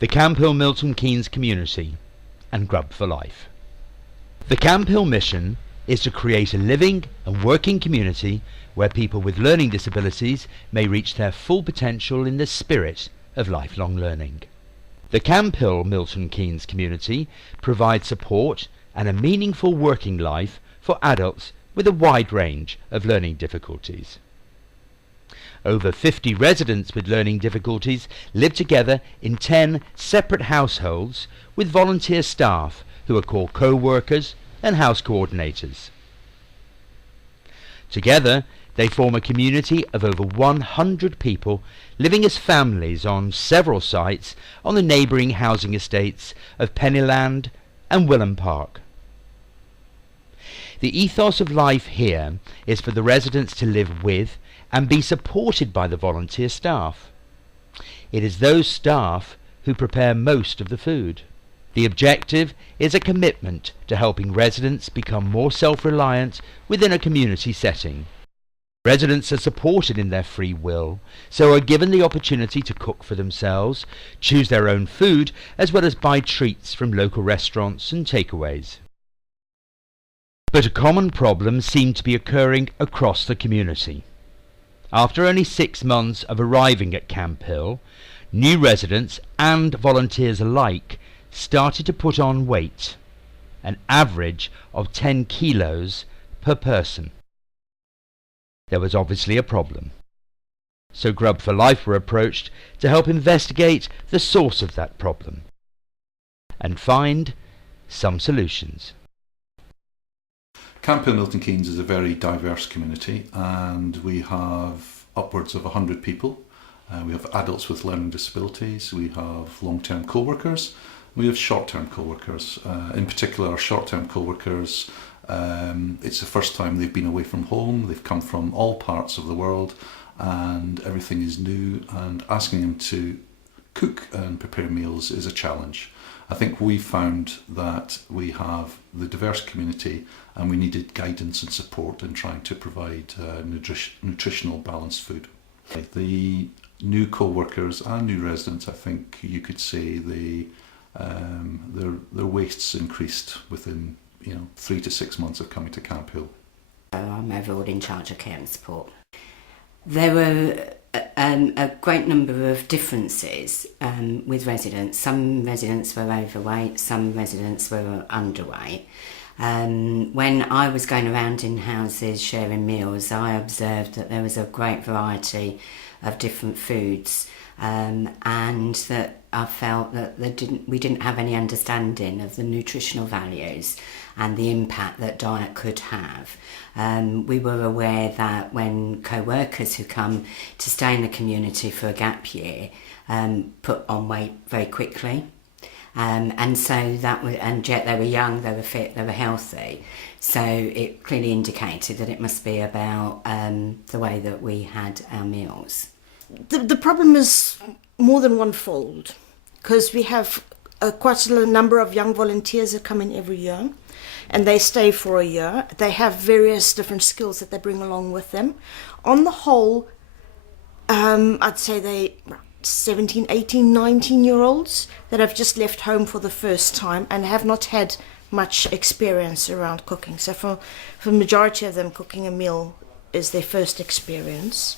the Camphill Milton Keynes community, and Grub for Life. The Camphill mission is to create a living and working community where people with learning disabilities may reach their full potential in the spirit of lifelong learning. The Camphill Milton Keynes community provides support and a meaningful working life for adults with a wide range of learning difficulties. Over 50 residents with learning difficulties live together in 10 separate households with volunteer staff who are called co-workers and house coordinators. Together, they form a community of over 100 people living as families on several sites on the neighbouring housing estates of Pennyland and Willem Park. The ethos of life here is for the residents to live with and be supported by the volunteer staff. It is those staff who prepare most of the food. The objective is a commitment to helping residents become more self-reliant within a community setting. Residents are supported in their free will, so are given the opportunity to cook for themselves, choose their own food, as well as buy treats from local restaurants and takeaways. But a common problem seemed to be occurring across the community. After only 6 months of arriving at Camphill, new residents and volunteers alike started to put on weight, an average of 10 kilos per person. There was obviously a problem. So Grub for Life were approached to help investigate the source of that problem and find some solutions. Camphill Milton Keynes is a very diverse community, and we have upwards of 100 people. We have adults with learning disabilities, we have long-term co-workers, we have short-term co-workers. In particular, our short-term co-workers, it's the first time they've been away from home, they've come from all parts of the world, and everything is new, and asking them to cook and prepare meals is a challenge. I think we found that we have the diverse community and we needed guidance and support in trying to provide nutritional balanced food. The new co-workers and new residents, I think you could say their wastes increased within 3 to 6 months of coming to Camphill. I'm overall in charge of care and support. There were a great number of differences with residents. Some residents were overweight, some residents were underweight. When I was going around in houses sharing meals, I observed that there was a great variety of different foods, and that I felt that we didn't have any understanding of the nutritional values and the impact that diet could have. We were aware that when co-workers who come to stay in the community for a gap year put on weight very quickly, and so that was, and yet they were young, they were fit, they were healthy. So it clearly indicated that it must be about the way that we had our meals. The problem is more than one-fold, because we have quite a number of young volunteers that come in every year, and they stay for a year. They have various different skills that they bring along with them. On the whole, I'd say they 17, 18, 19-year-olds that have just left home for the first time and have not had much experience around cooking. So for the majority of them, cooking a meal is their first experience.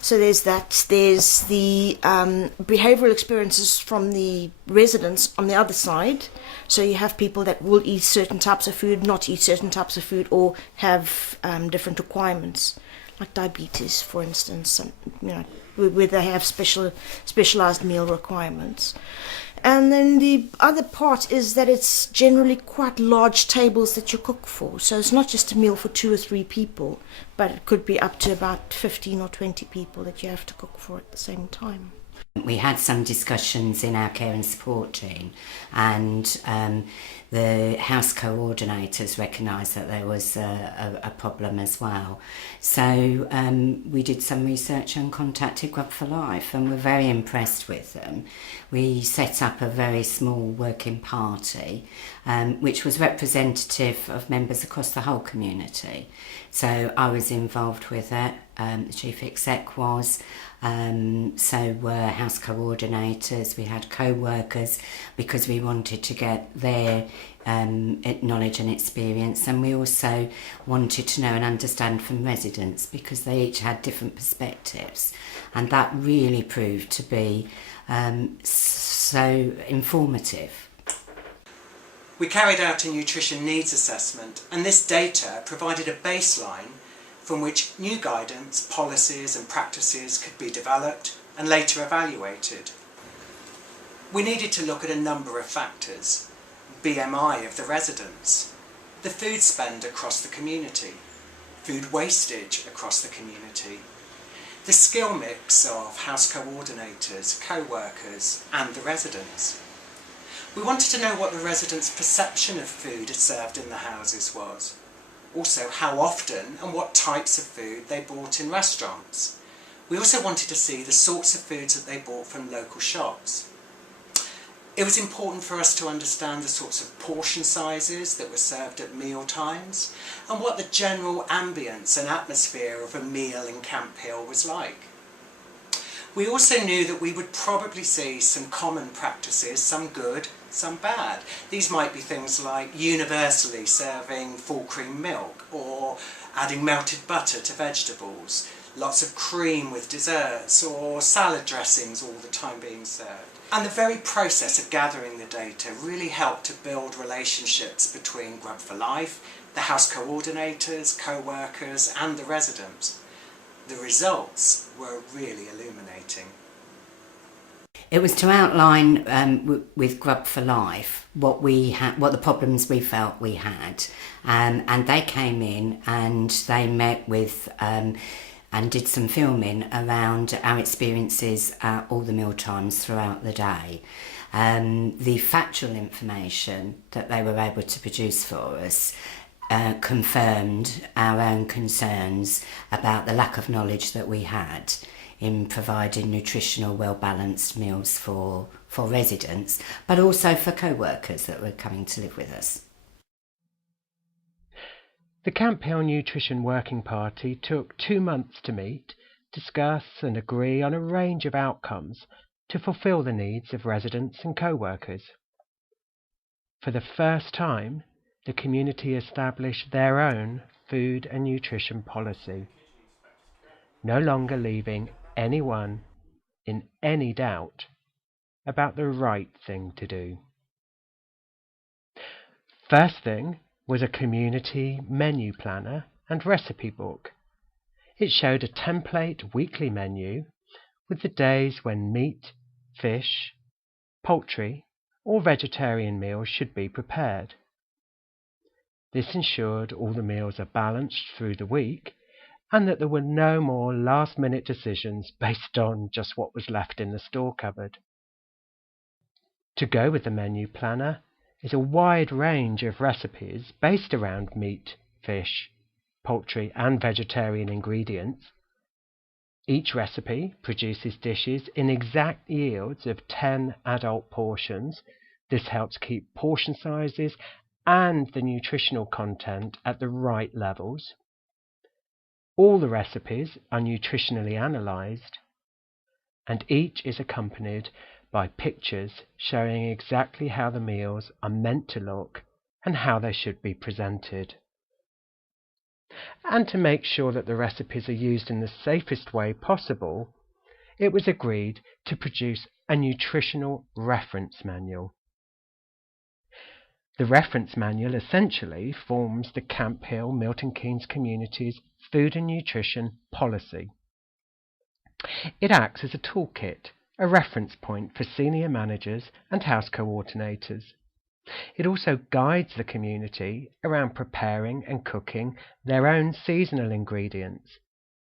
So there's that. There's the behavioural experiences from the residents on the other side. So you have people that will eat certain types of food, not eat certain types of food, or have different requirements, like diabetes, for instance, where they have specialised meal requirements. And then the other part is that it's generally quite large tables that you cook for. So it's not just a meal for 2 or 3 people, but it could be up to about 15 or 20 people that you have to cook for at the same time. We had some discussions in our care and support team, and the house coordinators recognised that there was a problem as well. So we did some research and contacted Grub for Life, and we're very impressed with them. We set up a very small working party, which was representative of members across the whole community. So I was involved with it. the chief exec was. So were house coordinators, we had co-workers, because we wanted to get their knowledge and experience, and we also wanted to know and understand from residents, because they each had different perspectives, and that really proved to be so informative. We carried out a nutrition needs assessment, and this data provided a baseline from which new guidance, policies and practices could be developed and later evaluated. We needed to look at a number of factors: BMI of the residents, the food spend across the community, food wastage across the community, the skill mix of house coordinators, co-workers and the residents. We wanted to know what the residents' perception of food served in the houses was. Also, how often and what types of food they bought in restaurants. We also wanted to see the sorts of foods that they bought from local shops. It was important for us to understand the sorts of portion sizes that were served at meal times and what the general ambience and atmosphere of a meal in Camphill was like. We also knew that we would probably see some common practices, some good, some bad. These might be things like universally serving full cream milk, or adding melted butter to vegetables, lots of cream with desserts, or salad dressings all the time being served. And the very process of gathering the data really helped to build relationships between Grub for Life, the house coordinators, co-workers and the residents. The results were really illuminating. It was to outline with Grub for Life what the problems we felt we had, and they came in and they met with and did some filming around our experiences at all the meal times throughout the day. The factual information that they were able to produce for us confirmed our own concerns about the lack of knowledge that we had in providing nutritional, well-balanced meals for residents, but also for co-workers that were coming to live with us. The Camphill Nutrition Working Party took 2 months to meet, discuss and agree on a range of outcomes to fulfil the needs of residents and co-workers. For the first time, the community established their own food and nutrition policy, no longer leaving anyone in any doubt about the right thing to do. First thing was a community menu planner and recipe book. It showed a template weekly menu with the days when meat, fish, poultry or vegetarian meals should be prepared. This ensured all the meals are balanced through the week and that there were no more last-minute decisions based on just what was left in the store cupboard. To go with the menu planner is a wide range of recipes based around meat, fish, poultry and vegetarian ingredients. Each recipe produces dishes in exact yields of 10 adult portions. This helps keep portion sizes and the nutritional content at the right levels. All the recipes are nutritionally analysed, and each is accompanied by pictures showing exactly how the meals are meant to look and how they should be presented. And to make sure that the recipes are used in the safest way possible, it was agreed to produce a nutritional reference manual. The reference manual essentially forms the Camphill Milton Keynes community's food and nutrition policy. It acts as a toolkit, a reference point for senior managers and house coordinators. It also guides the community around preparing and cooking their own seasonal ingredients.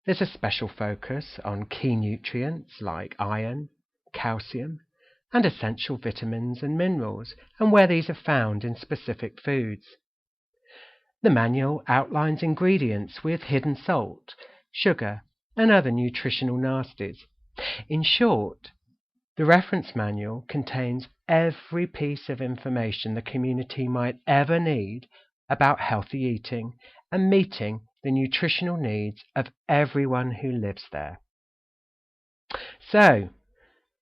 There's a special focus on key nutrients like iron, calcium, and essential vitamins and minerals, and where these are found in specific foods. The manual outlines ingredients with hidden salt, sugar, and other nutritional nasties. In short, the reference manual contains every piece of information the community might ever need about healthy eating and meeting the nutritional needs of everyone who lives there. So,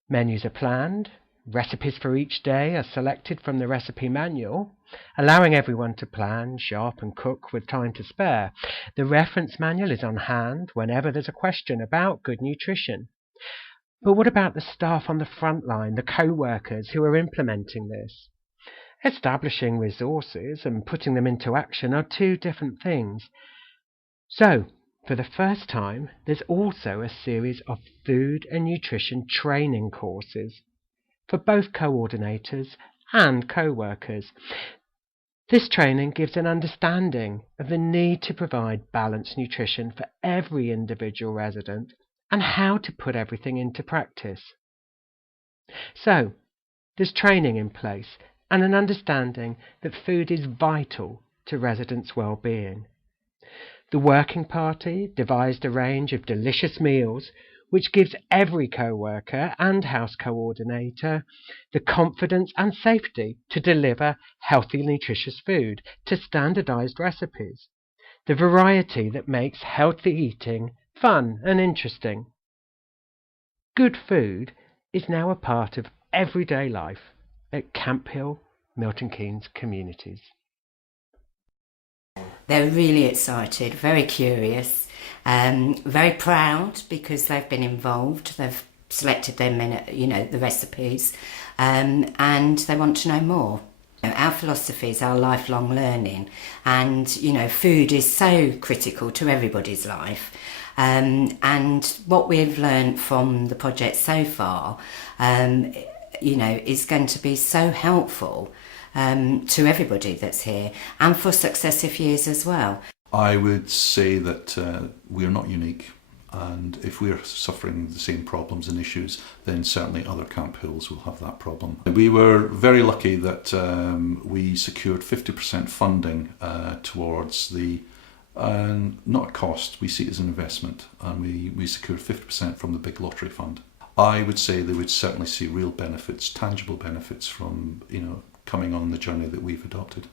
menus are planned, recipes for each day are selected from the recipe manual, allowing everyone to plan, shop and cook with time to spare. The reference manual is on hand whenever there's a question about good nutrition. But what about the staff on the front line, the co-workers who are implementing this? Establishing resources and putting them into action are two different things. So, for the first time, there's also a series of food and nutrition training courses for both coordinators and co-workers. This training gives an understanding of the need to provide balanced nutrition for every individual resident and how to put everything into practice. So, there's training in place and an understanding that food is vital to residents' well-being. The Working Party devised a range of delicious meals which gives every co-worker and house coordinator the confidence and safety to deliver healthy, nutritious food to standardised recipes, the variety that makes healthy eating fun and interesting. Good food is now a part of everyday life at Camphill, Milton Keynes communities. They're really excited, very curious, very proud because they've been involved. They've selected their the recipes, and they want to know more. Our philosophy is our lifelong learning, and food is so critical to everybody's life. And what we've learned from the project so far, is going to be so helpful to everybody that's here and for successive years as well. I would say that we're not unique, and if we're suffering the same problems and issues, then certainly other Camphills will have that problem. We were very lucky that we secured 50% funding towards the not a cost, we see it as an investment, and we secured 50% from the big lottery fund. I would say they would certainly see real benefits, tangible benefits from coming on the journey that we've adopted.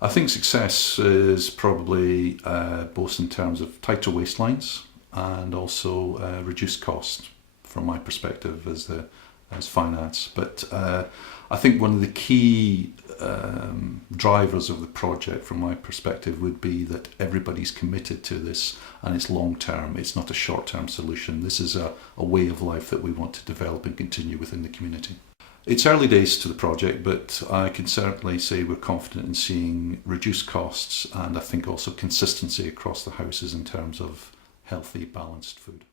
I think success is probably both in terms of tighter waistlines and also reduced costs from my perspective as finance. But I think one of the key drivers of the project from my perspective would be that everybody's committed to this and it's long term. It's not a short term solution. This is a way of life that we want to develop and continue within the community. It's early days to the project, but I can certainly say we're confident in seeing reduced costs and I think also consistency across the houses in terms of healthy, balanced food.